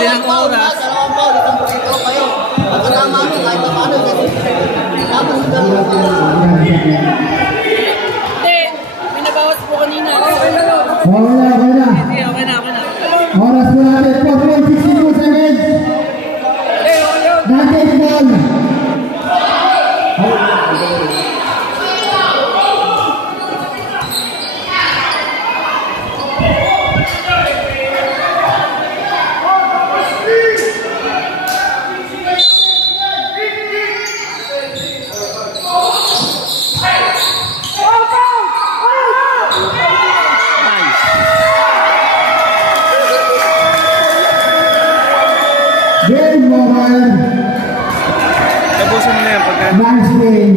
Ilang oras. Dalawang foul. Isang free throw kayo. Pagkatama nyo, kahit pa paano. Tapos yung dalawang foul. Hindi, pinabawas po kanina. Okay na lang. Okay na, okay na. Okay, okay na, okay na. Oras po natin, 4.62 seconds. Natin ball. Game over. Tapusin mo na yan pagka. Nice play.